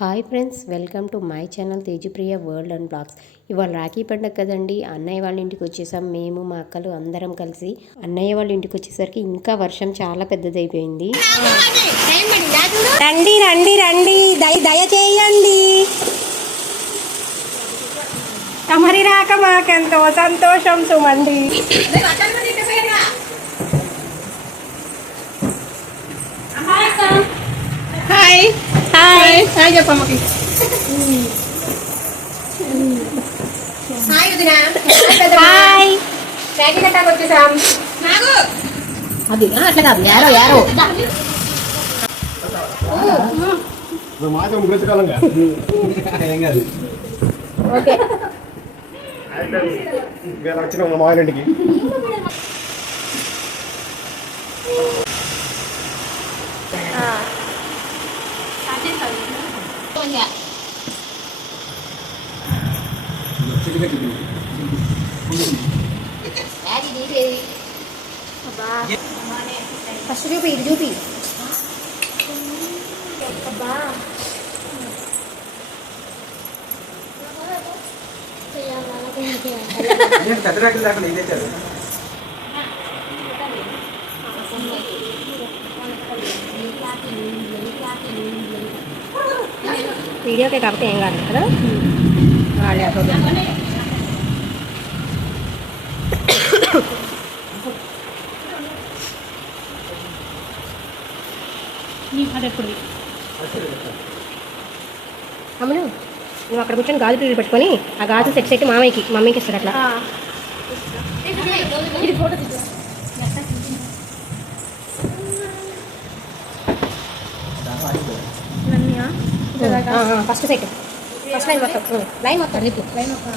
Hi friends welcome to my channel Tejapriya world and blogs. ఇవాళ రాఖీ పండగ కదండి అన్నయ్య వాళ్ళ ఇంటికి వచ్చేసాం. మేము మా అక్కలు అందరం కలిసి అన్నయ్య వాళ్ళ ఇంటికి వచ్చేసరికి ఇంకా వర్షం చాలా పెద్దదైపోయింది. రండి రండి రండి. దయ దయచేయండి తమరి రాక మాకెంతో సంతోషం సుమండి. హాయ్. హాయ్ హాయ్ చెప్పమ్మకి హాయ్ అది అట్లా కాదు యారో యారో. ఓకే. వచ్చిన మా మాయలింటికి ఫస్ట్ చూపి ఇది చూపి వీడియోకే కాబట్టి ఏం కాదు కదా వాళ్ళే ప్రాబ్లం అమ్ములు నువ్వు అక్కడ కూర్చొని గాజు పీరియడ్ పెట్టుకొని ఆ గాజు సెట్ సెట్ మామయ్యకి మమ్మీకి ఇస్తాడు అట్లా. First set. ఫస్ట్ లైన్ మొత్తం. లైన్ మొత్తం. లైన్ మొత్తం.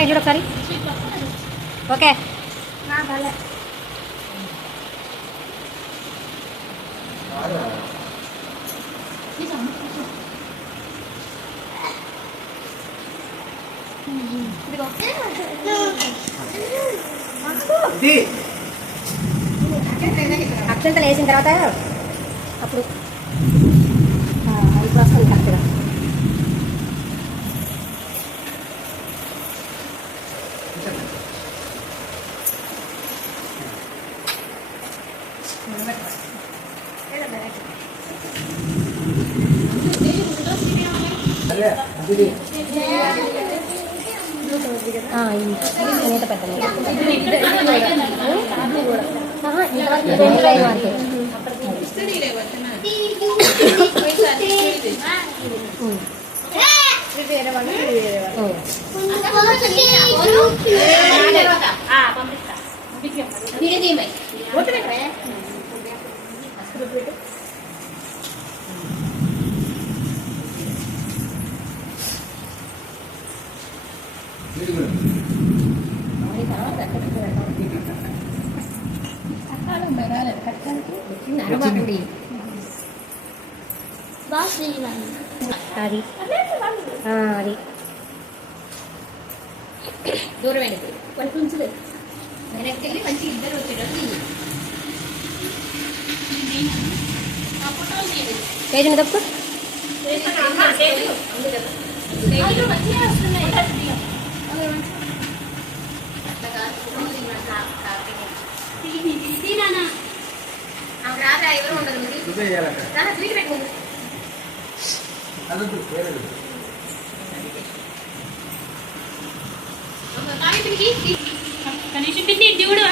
అమ్మా ఇది చూడు ఒకసారి ఓకే అక్షంతలు వేసిన తర్వాత అప్పుడు ఆ, ఇప్పుడు వస్తుంది కరెక్ట్గా ఆ, ఇది నేత పెద్ద ఆహా, ఇంతవరకు రెండు లైన్ వరకే. ఉమ్. ఉమ్. అది. ఆ, అది. దూరం వెళ్ళిపోయి ఉంచుదు. వెనక్కి వెళ్ళి మంచి ఇద్దరు వచ్చేటట్టు పేజీని తప్పు రాదా ఎవరు ఉండదు రాదా స్వీట్ పెట్టు కనీసం పిన్ని చూడు.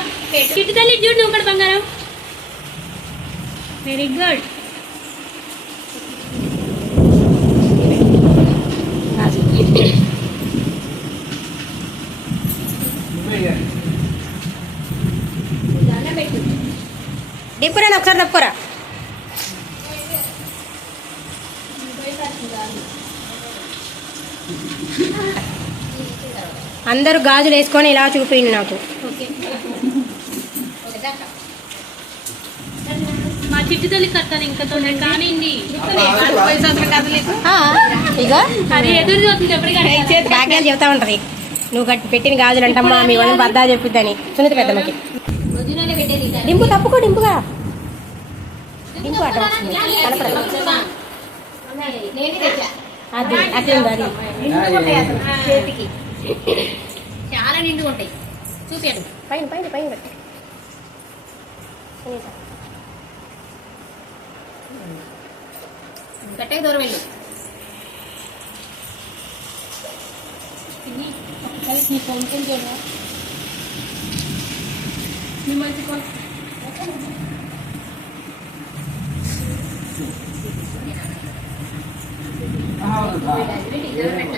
చిట్టు తల్లి చూడు నువ్వు కూడా బంగారం. వెరీ గుడ్ ఒకసారి తప్పుకోరా అందరూ గాజులు వేసుకొని ఇలా చూపిండి నాకు. భాగ్యాలు చెబుతా ఉంటది. నువ్వు గట్టి పెట్టిన గాజులు అంటమ్మా మీ వాళ్ళని బద్దా చెప్పిద్దని. సునీత పెద్దమ్మకి. డింపు తప్పుకో డింపుగా. డింపు అట్ట వస్తుంది. తెచ్చా అది అసలు చేతికి. చాలా నిండుగా ఉంటాయి. చూపాడు పైన పైన పైన. పెట్టు సునీత గట్టకి దూరం వెళ్ళు. నీ చేయరా నీ మంచి ఫోన్ దూరం పెట్ట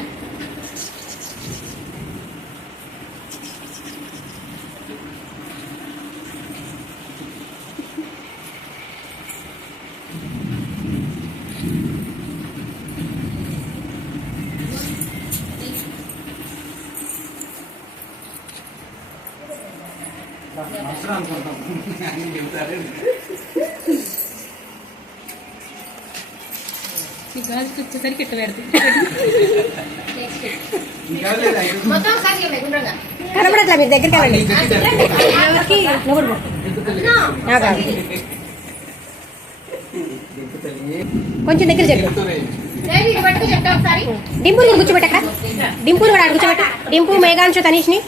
ఈ గాజుకి వచ్చేసరికి ఇట్ట పెడుతుంది కనపడట్లా మీరు దగ్గరికి వెళ్ళండి. కొంచెం దగ్గర చెప్పు డింపుని కూడా కూర్చోబెట్టక డింపుని కూడా కూర్చోబెట్ట డింపు మేఘాంశు తనీష్ని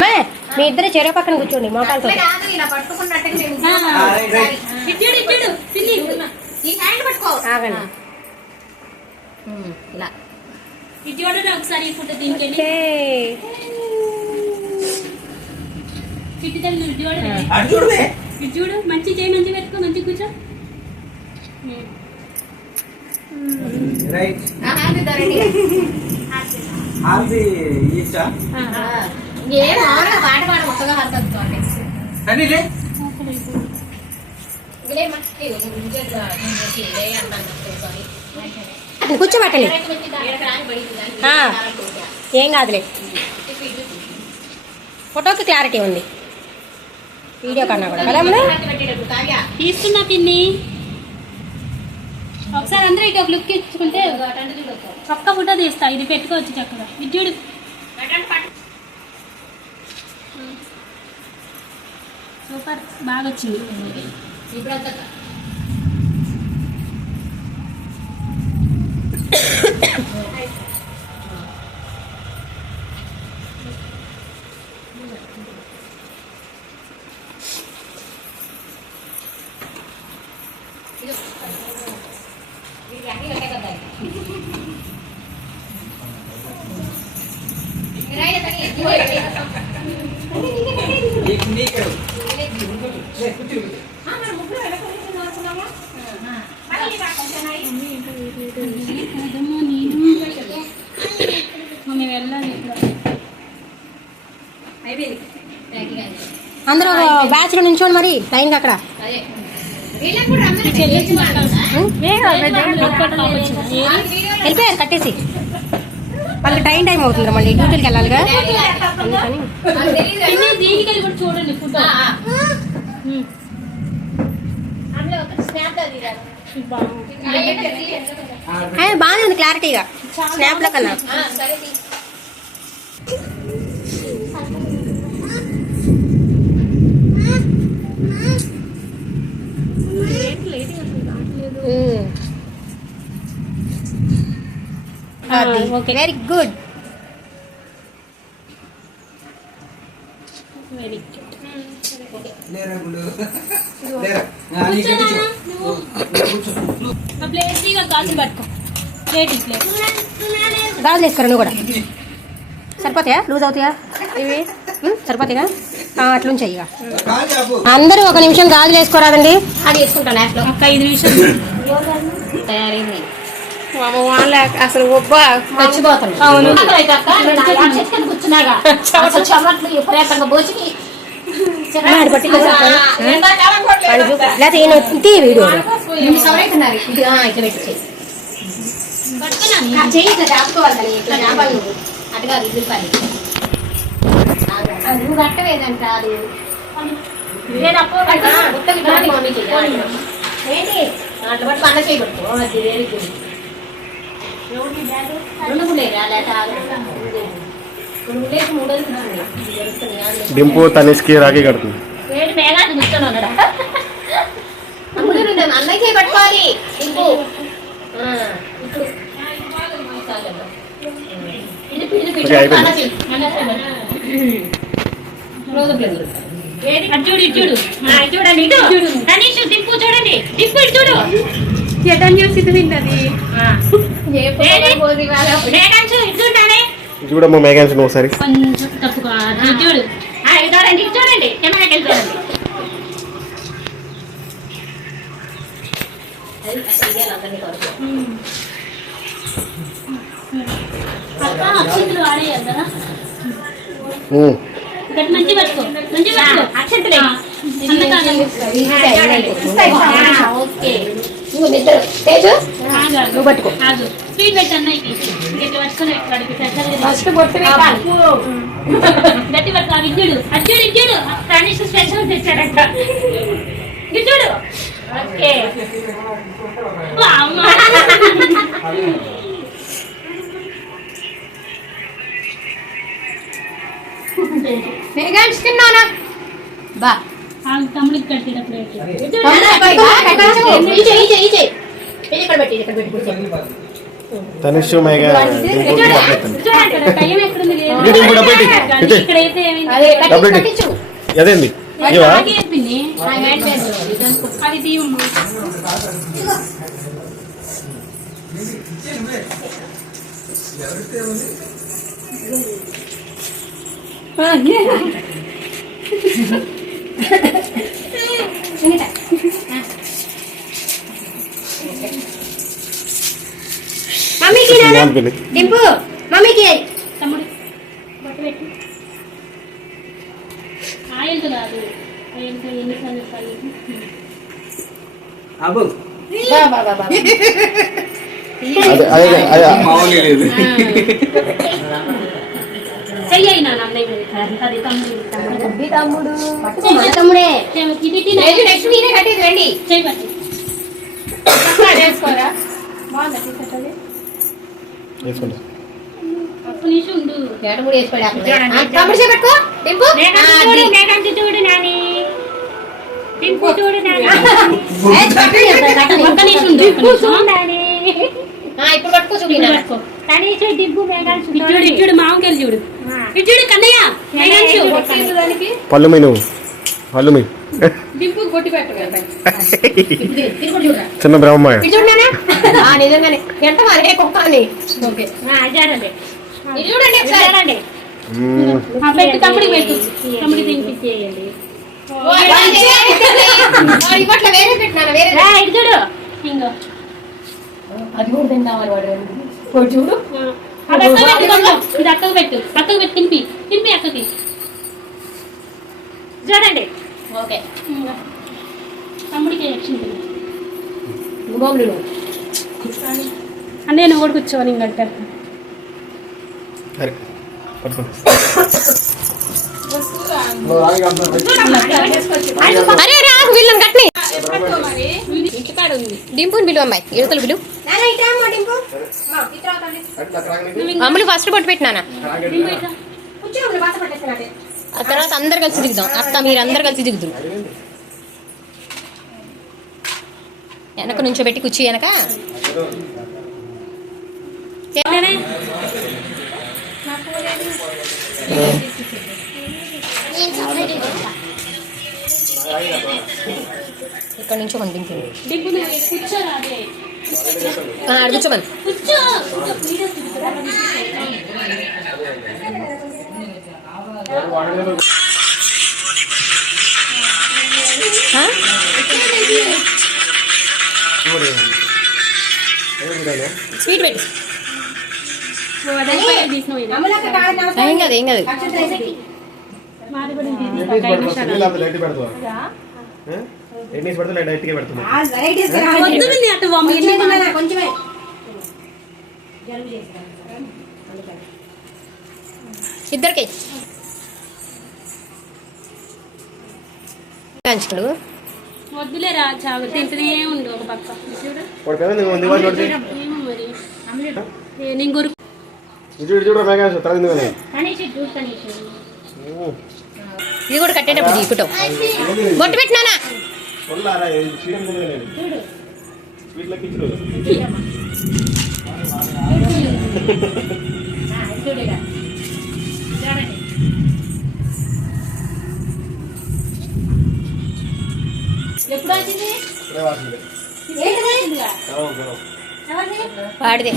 మే, మీ ఇద్దరు చెరువు పక్కన కూర్చోండి మోకాలతో ఆగండి. ఇలా. ఒకసారి చూడు మంచి చేయి మంచి పెట్టుకో మంచి కూర్చో. రైట్. ఆ హ్యాండ్ ఈచా ఏం కాదులే. ఫోటోకి క్లారిటీ ఉంది. వీడియో కన్నా కూడా. కదా తీస్తున్నా పిన్ని. ఒకసారి అందరూ ఇటు ఒక లుక్ ఇచ్చుకుంటే. ఒక్క ఫోటో తీస్తా. ఇది పెట్టుకోవచ్చు చక్కగా. ఇది చూడు అటు పట్టు. సూపర్ బాగా వచ్చింది ఇప్పుడు అంతా ఇది అన్ని కట్టే కదా రాయ తని ఇదిగో ఇటు. నీకు నీకు లే కూర్చో ఆ, మన ముగ్గురు వెనకాల అనుకున్నామా మళ్ళీ పక్కన అదమ్మా నేను మనం వెళ్ళాలి ఇప్పుడు అయిపోయింది ప్యాకింగ్ అయింది. అందరూ లో నించోండి మరి. టైంకి అక్కడ? వెళ్ళిపోయారు కట్టేసి. వాళ్ళకి టైం టైం అవుతుంది మళ్ళీ డ్యూటీకి వెళ్ళాలిగా అందుకని. నాకు తెలీదు. పిన్ని దీనికి వెళ్ళి కూడా చూడండి ఫోటో ఆ, ఆ. అందులో ఒకటి స్నాప్ అది రా. ఆ, ఏంటది? ఆయన బాగానే ఉంది క్లారిటీగా స్నాప్లో కన్నా ఆ, సరే తీ. ఉమ్. అది ఓకే. వెరీ గుడ్ వెరీ లేరా గుండు లేరా ఆ, నీకు కూర్చో గాజులు ఈ ప్లేట్ గాజులు వేసుకోరా నువ్వు కూడా? సరిపోతాయా? లూజ్ అవుతాయా? ఇవి? సరిపోతాయిగా? ఆ, అట్లుంచాయి ఇక. అందరూ ఒక నిమిషం గాజులు వేసుకోరాదండి. అది వేసుకుంటా లాస్ట్లో ఒక్క ఐదు నిమిషాలు. తయారైంది. అసలు ఒబ్బా అవును. లేకపోతే వీడియో. పెట్టి నువ్వు. కట్టవేదంట అది. నేను అప్పుడు అట్లా పట్టుకో అన్న చేయి పట్టుకో. అది వెరీ. డింపు తనిష్కి రాఖీ కడుతుంది అన్నయ్య పట్టుకోవాలి చూడు చూడు చూడండి చూడు తనీష్ చూడండి డింపు చూడు ఎటన్ చూసి తిన్నది చూడమ్మా మేఘాన్స్ నువ్వు ఇటు చూడండి చూడండి కెమెరాకి వెళ్ళి చూడండి అది అసలు ఇయ్యాలి అందరినీ కొరకు. అక్క అక్షంతలు వాడేయాలి కదా. ఉమ్. ఇక్కడ మంచి పట్టుకో. మంచి పట్టుకో. అక్షంతలే. అందుకాదు ఆ, ఓకే. ఇంకో నిద్ర తేజు నువ్వు పట్టుకో. ఫస్ట్ బొట్టు పెట్టాలి గట్టి అది ఇచ్చుడు అచ్చుడు ఇచ్చుడు తనీష్ స్పెషల్ తెచ్చాడంట. ఇచ్చుడు ఓకే. మేఘాన్స్ తిన్నానా బా. ఆ తమ్ముడికి కట్టేటప్పుడు. తనిష్ మేఘా. అదేంది? ఇవా అలాగే మమ్మీకి డింపు మమ్మీకి. తమ్ముడు. బట్ట పెట్టు. ఆయిల్తో కాదు. ఆయిల్తో ఎన్నిసార్లు చెప్పాలి? అబ్బు. బా బా బా బా అదే అదే అదే. మామూలు లేదు. చెయ్యి అయినా అన్నయ్య మీద కాదు. అది తమ్ముడు. తమ్ముడు. తమ్ముడు. నెక్స్ట్ మీరే కట్టేది రండి. చెయ్యి పట్టు చేసుకోరా వేసుకుంటా ఒక్క నిమిషం ఉండు. ఏట కూడా వేసి పడే తమ్ముడు చేయి పట్టుకో డింపు. మేఘాంతి ఆ, చూడు నాని డింపు చూడు నాని. పట్టుకో చూడు ఇటు మామకెళ్ళి చూడు ఇటు చూడు కన్నయ్య పళ్ళు మీ నువ్వు. పళ్ళు మీ కొట్టి చిన్న బ్రహ్మ ఇటు చూడనా ఆ నిజంగానే. ఎంత ఓకే. చూడండి పెట్టు పెట్టు. తినిపించేయండి ఇప్పట్లో వేరే పెట్టినాను వేరే ఇటు చూడు. ఇంకో అది కూడా తిందామని వాడు. ఓ చూడు. ఇది అక్కకు పెట్టు. అక్కకు పెట్టి తినిపి. తినిపి అక్కకి. చూడండి. ఓకే. తమ్ముడికి నువ్వు అన్నయ్య నువ్వు కూడా కూర్చోని ఇంకంటే. అరే రా వీళ్ళని డింపుని పిలువు అమ్మాయి. యువతలు పిలువు. అమ్ములు ఫస్ట్ పొట్టు పెట్టినానా ఆ తర్వాత అందరు కలిసి దిగుదాం. అత్త మీరు అందరు కలిసి దిగుదురు వెనక నుంచో పెట్టి కూర్చో వెనక. ఇక్కడ నుంచో మనం దింపింది డింపు నువ్వు కూర్చోరా అదే కూర్చోమని కూర్చో. స్వీట్ పెట్టు. ఏం కాదు ఏం కాదు. ఇద్దరికి. కంచుడు వద్దులేరా చావు. తింటూనే ఉండు ఒక పక్క. చూడు. చూడు. చూడు. చూడు కనీసం ఇది కూడా కట్టేటప్పుడు ఫోటో బొట్టు పెట్టినానా వాడిదే.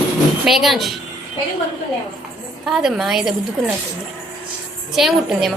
మేఘాంష్ కాదమ్మా ఏదో గుద్దుకున్నట్టుంది. చేయం కుట్టుందేమో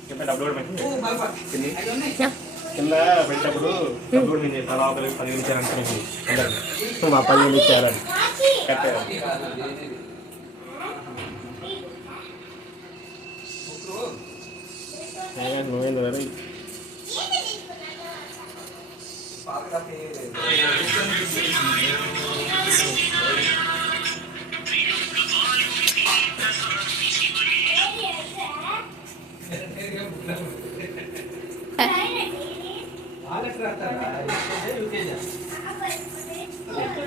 కింద కింద పెట్టినప్పుడు డబ్బులు నేను తలా ఒకరికి పది ఇచ్చారనుకునేది మా పదిహేను ఇచ్చారని కట్టారు మేఘాంశ నువ్వేంది మరి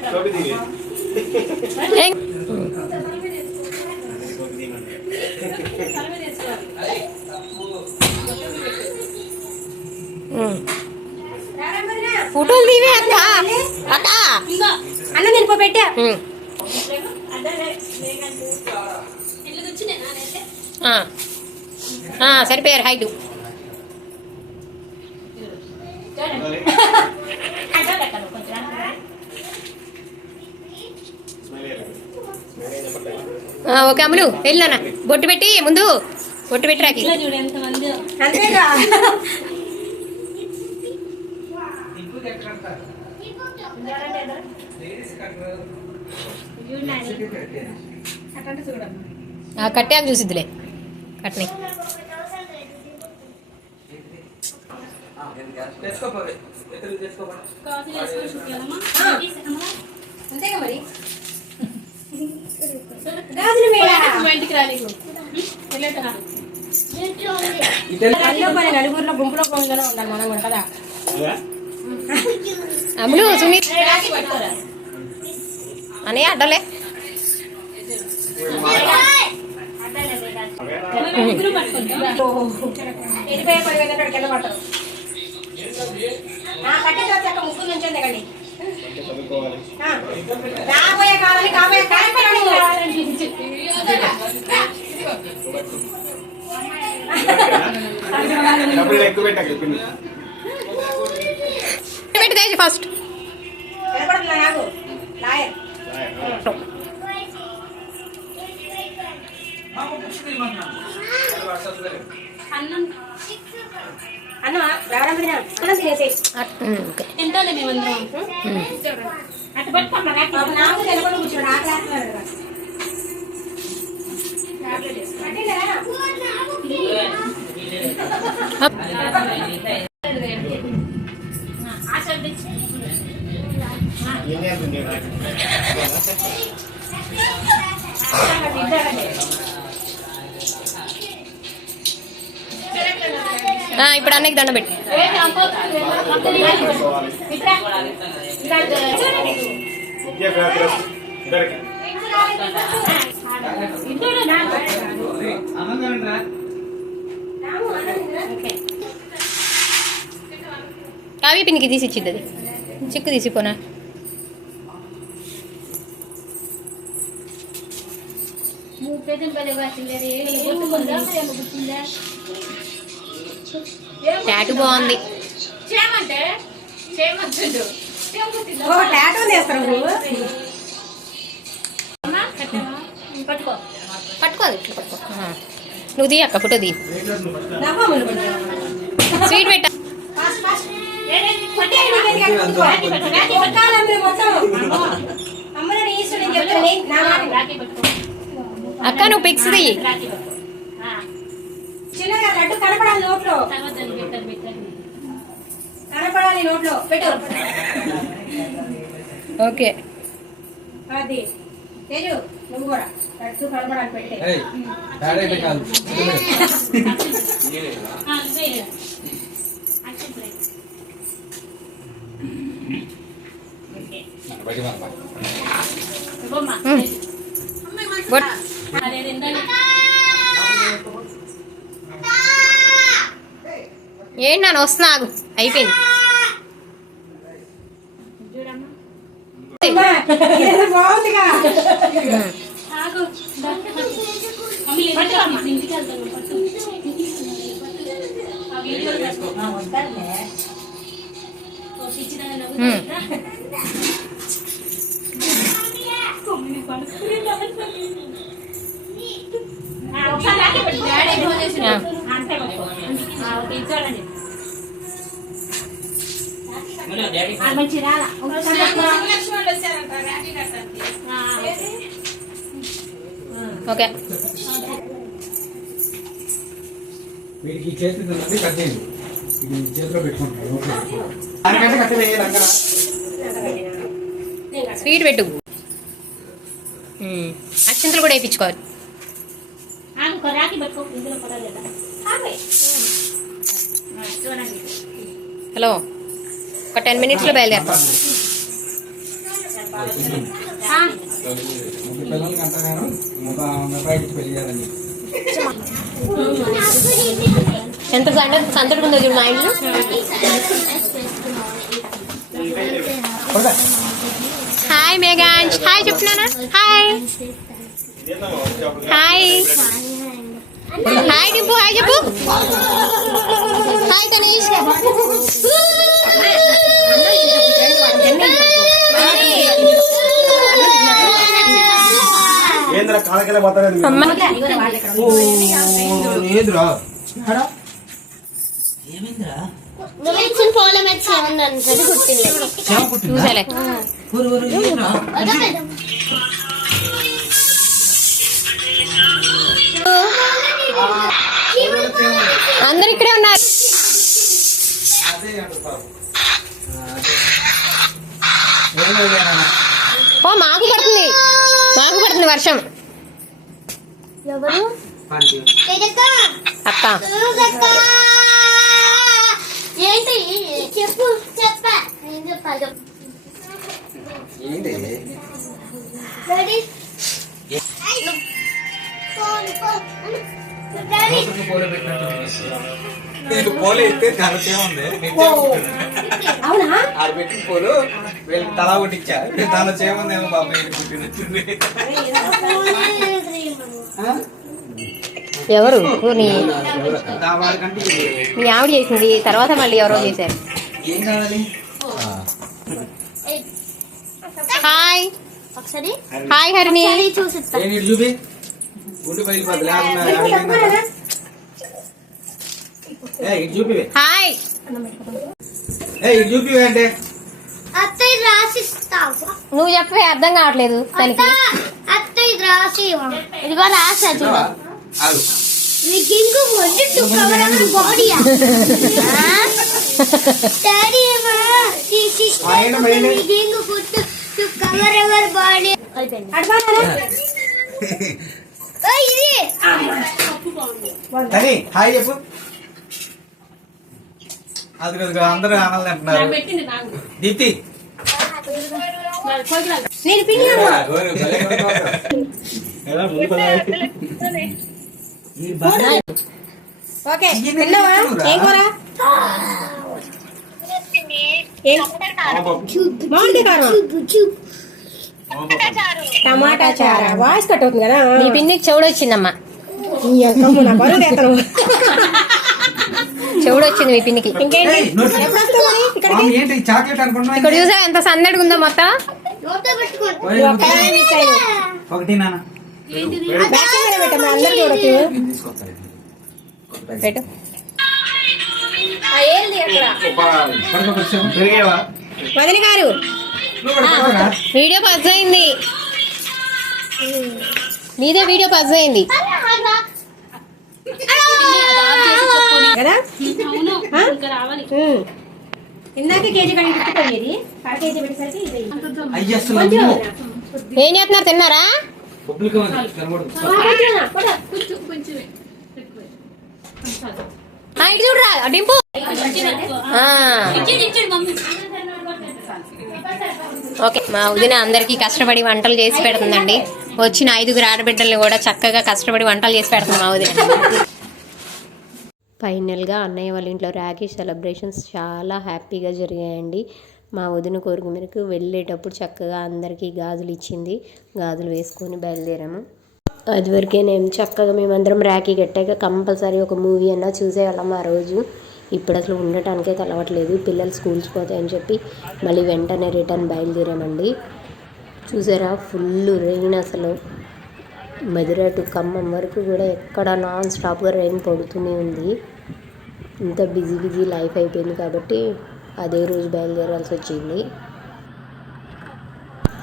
చోటు దిగి ఏం? చోటు దిగి ఉమ్. ఫోటోలు తీవే అక్క. అక్క. అన్న నేను పో పెట్టా ఉమ్. ఆ. ఆ, సరిపోయారు. హైటు ఆ, ఓకే అమ్ములు వెళ్ళానా బొట్టు పెట్టి ముందు బొట్టు పెట్టి రాకి. చూడు ఎంతమంది అంతేగా? కట్టాక చూసిద్దిలే. కట్ని. అంతేగా మరి నలుగురిలో గుంపులో ఉండాలి మనం కూడా కదా అమ్ములు సునీత్ అని అడ్డలే. రాబోయే కాలని కాబోయే కాలం ఫస్ట్ ఓకే తింటాలే మేమందరం అటు పట్టుకోమ్మా నాకు తెలపడం కూర్చోడు ఆ క్లాస్ ఏం ఇప్పుడు అన్నకి దండ పెట్టి. చదువుకోవాలి విద్యా కావి పిన్నికి తీసి ఇచ్చిద్ది అది. చిక్కు తీసిపోనా? టాటు బాగుంది చేయమంటే చేయమంటుండు టాటూ చేస్తారు పట్టుకో పట్టుకో అది ఇట్లా పట్టుకో ఆ. నువ్వు తీ అక్క ఫోటో తీ స్వీట్ పెట్ట అక్క నువ్వు పిక్స్ తీ చిన్నగా లడ్డు కనపడాలి నోట్లో. కనపడాలి నోట్లో. పెట్టు. ఓకే. అది. తేజు నువ్వు కూడా. లడ్డు కనపడాలి పెట్టే. ఏంటి నన్ను వస్తున్నా అయిపోయింది. బాగుందిగా ఓకే. వీడికి ఈ చేతి ఉన్నది కట్ చేయండి. ఇది చేతిలో పెట్టుకుంటాను ఓకే. దానికంటే కట్టి వేయాలి అక్కడ స్వీట్ పెట్టు. అక్షంతలు కూడా వేయించుకోవాలి. రాకి పట్టుకో ఇందులో పర్వాలేదా చూడండి హలో ఒక టెన్ మినిట్స్లో బయలుదేరుతాం. ఎంత సందడి ఉందో చూడు మా ఇంట్లో hi Meghansh hi చెప్తున్నానా? Hi. Hi. Hi Dimpu hi చెప్పు. హాయ్ తనీష్ ఏంద్ర కాలకెళ్ళి పోతారు ఏదిరా? గుర్తింది చూసాలే. అందరు ఇక్కడే ఉన్నారు. ఓ మాకు పడుతుంది. మాకు పడుతుంది వర్షం. ఏంటి? చెప్పు చెప్ప. ఏం చెప్పాలి? పోలే పెట్టినట్టు పోలే ఎత్తే ఉంది. అవునా? ఆడ పెట్టిన పోలు వీళ్ళు తలా కొట్టించారు. వీళ్ళు దానిలో చేయమందేమో బాబు వీళ్ళు పుట్టినట్టుంది ఎవరు? నీ మీ ఆవిడ చేసింది. తర్వాత మళ్ళీ ఎవరో చేశారు. ఏం కావాలి? హాయ్. హాయ్ హరిణి. ఒకసారి హాయ్. ఏ ఇటు చూపి అంటే? అత్తయ్య రాసిస్తావు? నువ్వు చెప్పే అర్థం కావట్లేదు తనకి. అత్తయ్య రాసి ఇదిగో రాసా చూడు. Oh, కానీ హాయ్ చెప్పు అది కదా అందరూ ఆనాలి అంటున్నారు దీప్తి. ఓకే ఏం కూర కారం టమాటా చారా. వాయిస్ కట్ అవుతుంది కదా. మీ పిన్నికి చెవుడు వచ్చిందమ్మా చెవుడు వచ్చింది మీ పిన్నికి. ఇక్కడ చూసా ఎంత సందడిగా ఉందో మొత్తం? ఒకటి నాన్న. పెట్టు. వదిన గారు. వీడియో పజ్ అయింది. నీదే వీడియో పజ్ అయింది. కదా. ఇందాక కేజీ కేజీ పెట్టేసరికి ఏం చేస్తున్నారు? తిన్నారా? చూడరా. డింపు. ఓకే. మా వదిన అందరికీ కష్టపడి వంటలు చేసి పెడుతుందండి. వచ్చిన ఐదుగురు ఆడబిడ్డల్ని కూడా చక్కగా కష్టపడి వంటలు చేసి పెడుతుంది మా వదిన. ఫైనల్గా అన్నయ్య వాళ్ళ ఇంట్లో రాఖీ సెలబ్రేషన్స్ చాలా హ్యాపీగా జరిగాయండి. మా వదిన కోరిక మేరకు వెళ్ళేటప్పుడు చక్కగా అందరికీ గాజులు ఇచ్చింది. గాజులు వేసుకొని బయలుదేరాము. అది వరకే నేను చక్కగా మేమందరం రాఖీ కట్టాక కంపల్సరీ ఒక మూవీ అన్నా చూసేవాళ్ళం ఆ రోజు. ఇప్పుడు అసలు ఉండటానికే కలవట్లేదు పిల్లలు స్కూల్స్ పోతాయని చెప్పి మళ్ళీ వెంటనే రిటర్న్ బయలుదేరామండి. చూసారా? ఫుల్ రెయిన్ అసలు. మధుర టు ఖమ్మం వరకు కూడా ఎక్కడ నాన్ స్టాప్గా రెయిన్ పడుతూనే ఉంది. ఇంత బిజీ బిజీ లైఫ్ అయిపోయింది కాబట్టి అదే రోజు బయలుదేరాల్సి వచ్చింది.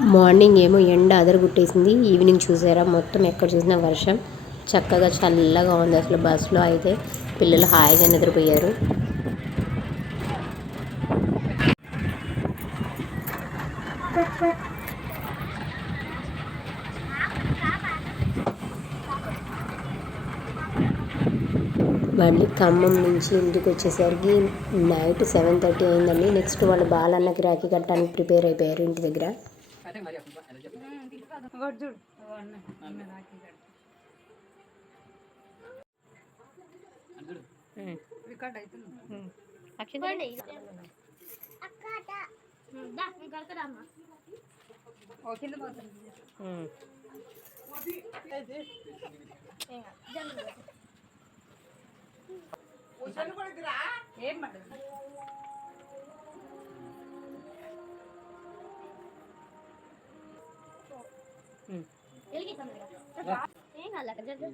మార్నింగ్ ఏమో ఎండ అదరగొట్టేసింది. ఈవినింగ్ చూసారా? మొత్తం ఎక్కడ చూసినా వర్షం. చక్కగా చల్లగా ఉంది అసలు బస్సులో అయితే. పిల్లలు హాయిగా నిద్రపోయారు. మళ్ళీ ఖమ్మం నుంచి ఇంటికి వచ్చేసరికి నైట్ సెవెన్ థర్టీ అయిందండి. నెక్స్ట్ వాళ్ళు బాలన్నకి రాఖీ కట్టడానికి ప్రిపేర్ అయిపోయారు ఇంటి దగ్గర. ఏం పడ్డదు? ఏం కాదు అక్కడ? జరుగు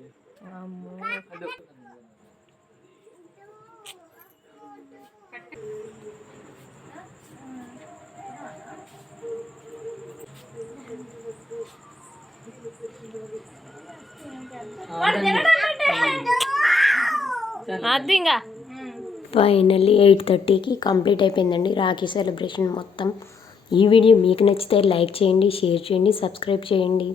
వాడు తినడం అంటే? అది ఇంకా. ఫైనల్లీ ఎయిట్ థర్టీకి కంప్లీట్ అయిపోయిందండి రాఖీ సెలబ్రేషన్ మొత్తం. ఈ వీడియో మీకు నచ్చితే లైక్ చేయండి షేర్ చేయండి సబ్స్క్రైబ్ చేయండి.